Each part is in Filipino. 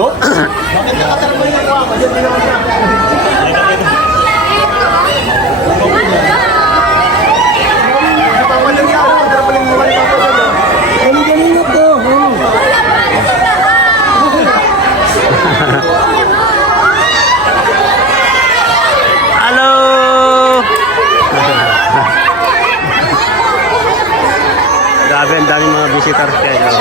balot? Bakit nakatarapal niya ko ako? Diyan din naman niya. Napapalan niya ako. Tarapalin mo kayo papalan. Ang galing na to. Halo. Grabe, ang daming mga visitors kayo.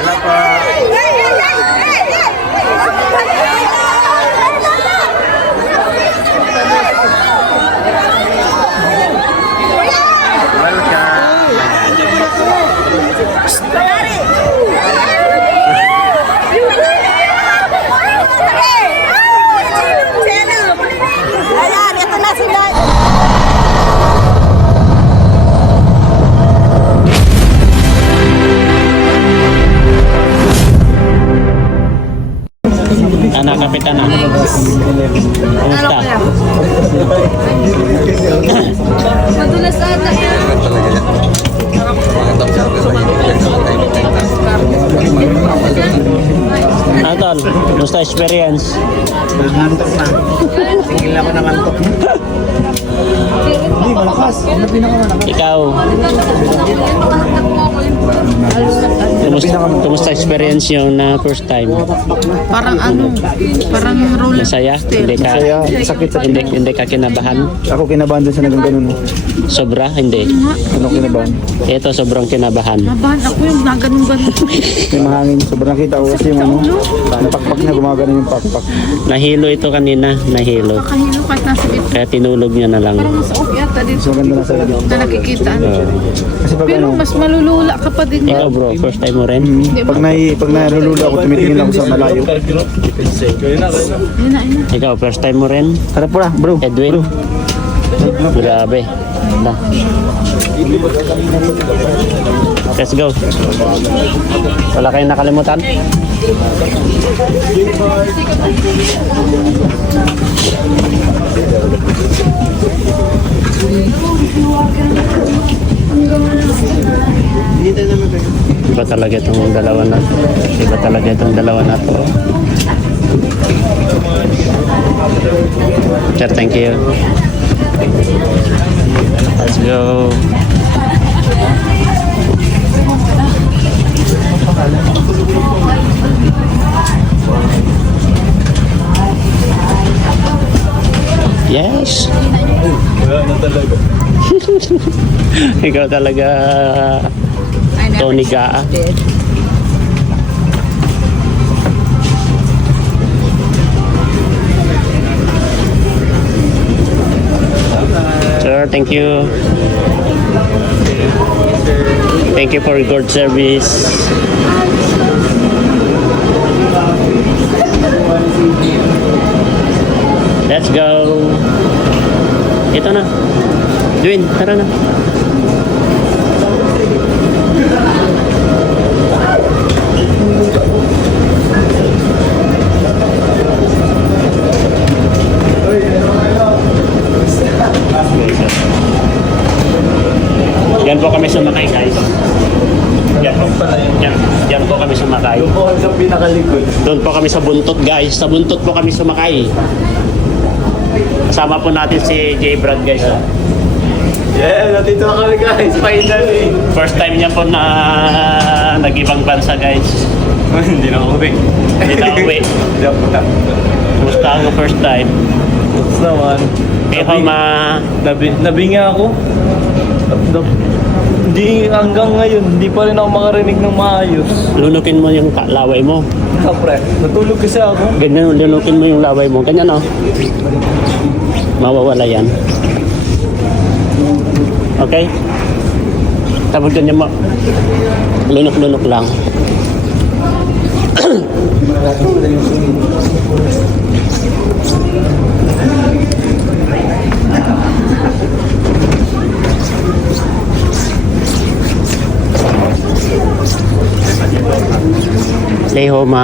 Hello po. Ayan, ito na sila. Anak, kapitan na. Kumusta? Madulas ata yan. Tol, kumusta experience? Nangantok na. Tingil ako nangantok. Hindi, malakas. Ano pinakamalakas? Ikaw, kumusta experience yung na first time? Parang ano, parang roller Masaya? Hindi ka, Sakit sa hindi ka kinabahan? Ako kinabahan din sa nagang ganun. Sobra? Hindi. Ano kinabahan? Ito, sobrang kinabahan. Mabahan ako yung naganong-ganon. May mahangin. Sobrang nakita ko kasi yung ano. Napakpak na gumagano yung pakpak. Nahilo ito kanina, nahilo. Kakahilo kahit nasa dito. Kaya tinulog niya na lang. Parang nasa off yata dito. So ganda na sa lagi. Na nakikita. Kasi pag Pero ano. mas malulula ka pa din. Ikaw bro, first time mo rin? Pag nalulula ako, tumitingin ako sa malayo. Yun na, yun na. Ikaw, first time mo rin? Tara po na, bro. Edwin? Grabe. Na. Let's go. Wala kayong nakalimutan? Iba talaga itong dalawa na. Iba talaga itong dalawa na to. Sir, thank you. Let's go. Yes. Wala na talaga. Ikaw talaga, Tony Gaa. Sir, thank you. Thank you for good service. Let's go. Ito na. Dwayne, tara na. Yan po kami sumakay, guys. Yan po kami sumakay. Doon po sa pinakalikod. Doon po kami sa buntot, guys. Sa buntot po kami sumakay. Kasama po natin si J. Brad, guys. Yeah, natito kami guys. Finally. First time niya po na nag-ibang bansa, guys. Hindi na uwi. Hindi na uwi. Kumusta ang first time? Tapos naman. Ikaw Nabinga ako. Hindi hanggang ngayon, hindi pa rin ako makarinig ng maayos. lunukin mo yung laway mo. Kapre, natulog kasi ako. Ganyan, lunukin mo yung laway mo. Ganyan, oh. Mawawala yan. Okay? Tapos ganyan mo. Lunok-lunok lang. Stay home,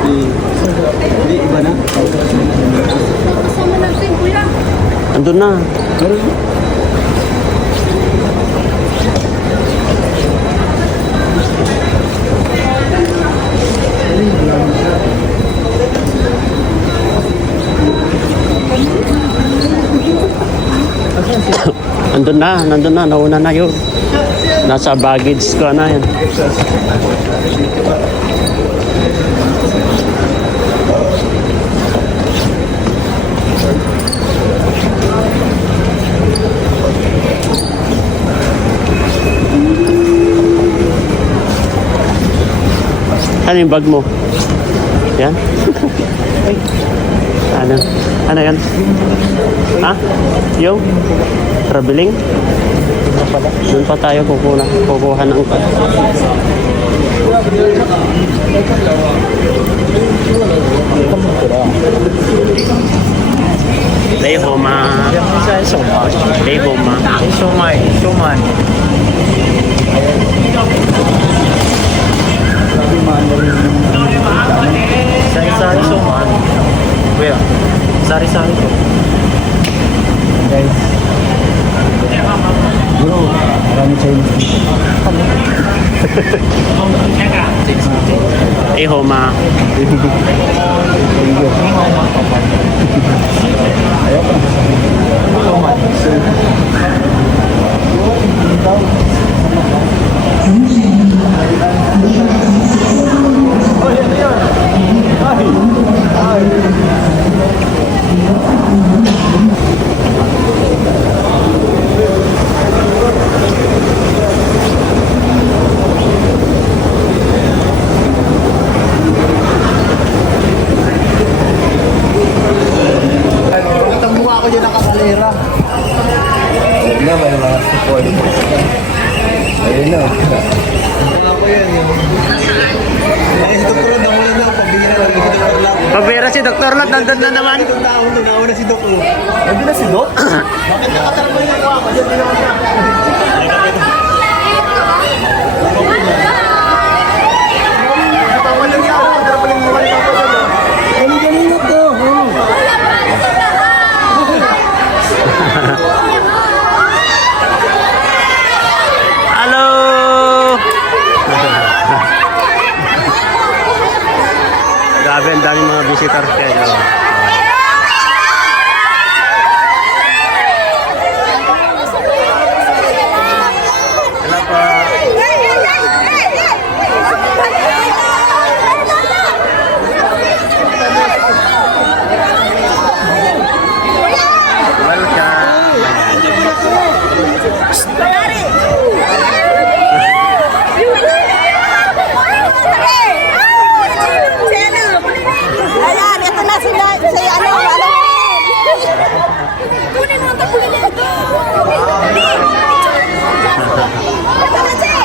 Hindi, iba na. Kasama natin, kuya. Andun na. Nandun na, nauna na yun. Nasa baggage ko na yan. Ano yung bag mo? Yan? Ay. Ano? Ano yan? Ha? Yung? Traveling? Doon pa tayo kukuha ng Lehoma. Lehoma. Shumai. Sari-sari suman. Kuya, sari-sari ko. Guys. Bro, marami Chinese. Lehoma. Ayaw pa. Itang mukha ko dyan nakakalera. Ayun na, may mga support. Ayun na. Ako yan yun. Ay, si Dr. Rod, nakuha na. Pabira lang. Si Dr. lang. Pabira si Dr. Lot, nandun na naman. Itong tao doon, nauna si Dr. Nandun na si Doc? Bakit nakatarap mo yung mukha ko? Diyan din ako siya. Napapalang siya ako. Napapalang yung mukha ni Papa doon. Ang galing na to. Halo. Grabe, ang daming mga visitor kayo. Hello po. Ayan, ito na sila. Say, ano. Kunin mo ito, kunin mo ito. Ito na siya.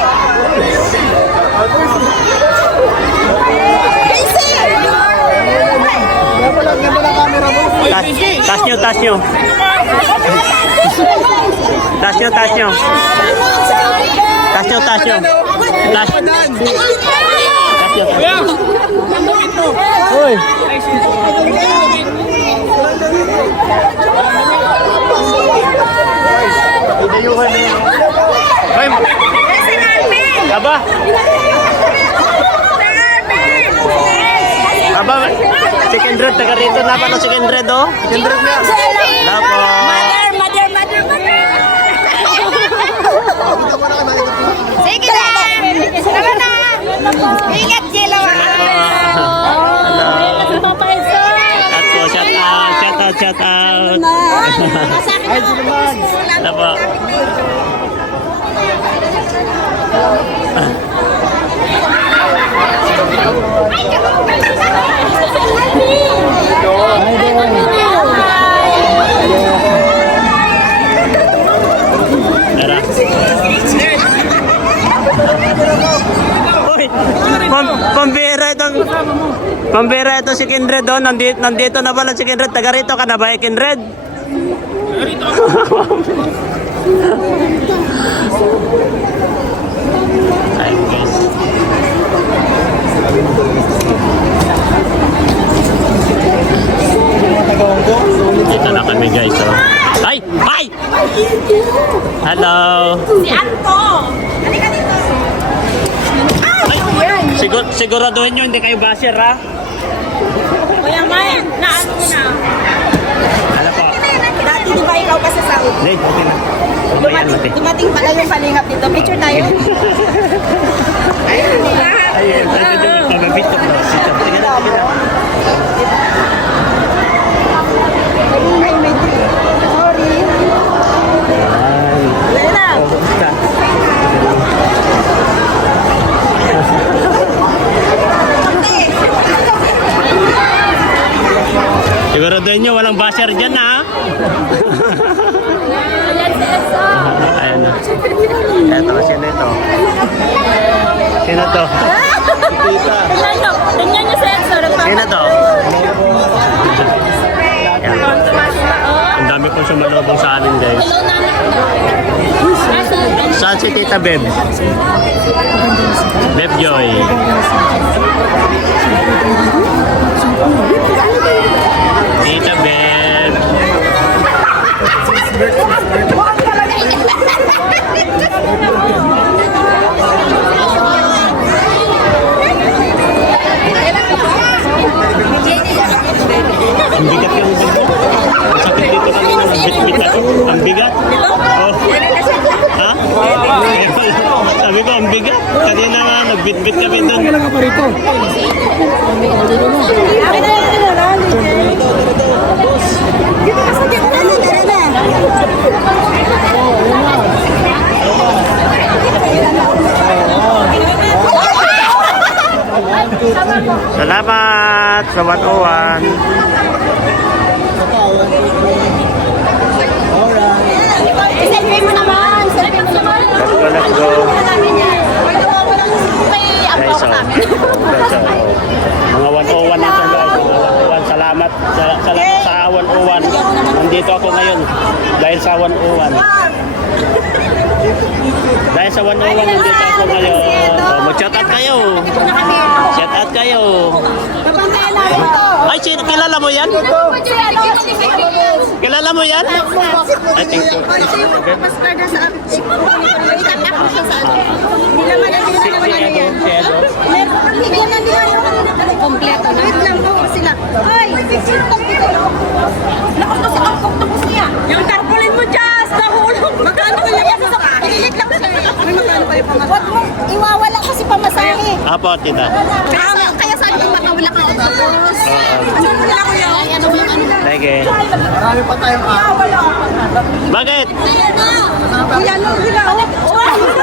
Casey! Tas nyo. Tas nyo. Tas nyo. Uy! Hoy, aba. Aba, si Kendred, taga rito na pa no si Kendred, oh. Kendred niya. Lapo. Mother. Sige lang. Tama na. Ingat sila. Shout out. Ay, di naman. Lapo. Tara. Uy, pambira ito si Kindred doon. Nandito na pala si Kindred. Taga rito ka na ba, Kindred? Ayun guys. Siguraduhin nyo hindi kayo basher, ha? Kuya May, naan ko na. Ano po? Dati di ba ikaw pa sa Saudi? Hindi, okay na. Ayan, mati. Dumating pala yung kalingap dito. Picture tayo. Ayun, pwede nyo magpapabito. Sige na, sige na. Sorry. Ay. Wala na. Oh, basta. Siguraduhin nyo, walang basher dyan, ha? Ayan na. Eto, sino ito? Sino to? Tingnan nyo sa Enzo. Sino to? Ayan. Ang dami kong sumalubong sa amin, guys. Saan si Tita Beb? Beb Joy. Tita Beb. Ang bigat yung dito. Ang sakit dito kanina. Nagbit-bit ako. Ang bigat. Oh. Ha? Sabi ko, ang bigat. Kanina nga, nagbit-bit kami doon. Salamat sa 101. Selfie mo naman. Selfie mo naman. Let's go. Guys, Guys, mga 101 ito, guys. Mga 101. Salamat sa 101. Nandito ako ngayon dahil sa 101. Dahil sa 101 nandito ako ngayon. Oh, mag-shout out kayo. Shout out kayo. Ay, kilala mo yan? Kilala mo yan? I think so. Kompleto na. Wait lang po sila. Ay, lakas na sa octopus niya. Yung tarpaulin mo, Jazz, nahulog. Magkano ko yung sa pinilit lang sila. Magkano kayo pamasahe? Huwag mo iwawala kasi pamasahe. Apo, tita. Kaya sabi ko makawala ka octopus. Ano mo lang kuya? Sige. Marami pa tayong Bakit? Kuya, ano sila? Ano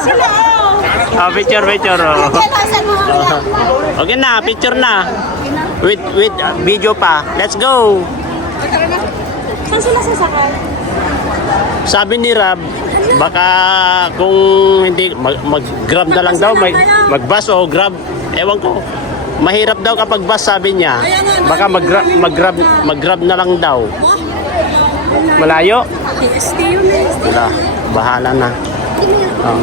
sila? Oh, picture. Oh. Saan mo kuya? Okay na, picture na. With video pa. Let's go. Saan sila sasakay? Sabi ni Rab, baka kung hindi mag-grab na lang daw, mag-bus o grab. Ewan ko. Mahirap daw kapag bus, sabi niya. Baka mag-grab na lang daw. Malayo? Wala, bahala na. Oh.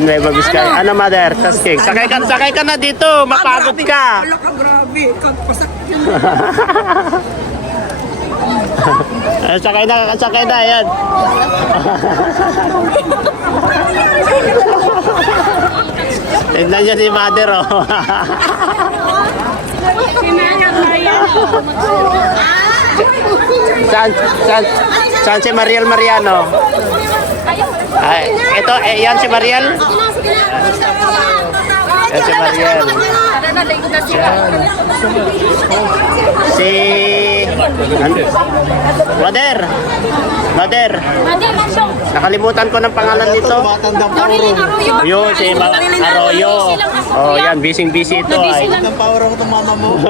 Nueva Vizcaya. Ano, mother? Tasking. Sakay ka na dito. Mapagod ka. Wala ka, grabe. Kagpasak. Sakay na. Yan. Tignan niya si mother, oh. Saan si Mariel Mariano? Ay, ito, yan si Mariel. Yan si Mariel. Si... Mother. Nakalimutan ko ng pangalan nito. Yun, si Arroyo. Oh, yan, busy-busy ito. Ay. Ang power ako itong mama mo.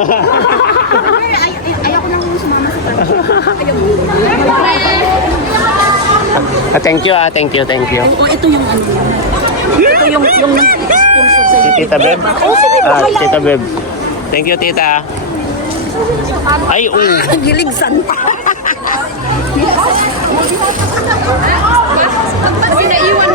Ayoko nang sumama sa Thank you. O, ito yung ano. Ito yung sponsor sa Si Tita Beb. Tita Beb. Thank you, Tita. Ay, Gilig Santa. Pinaiwan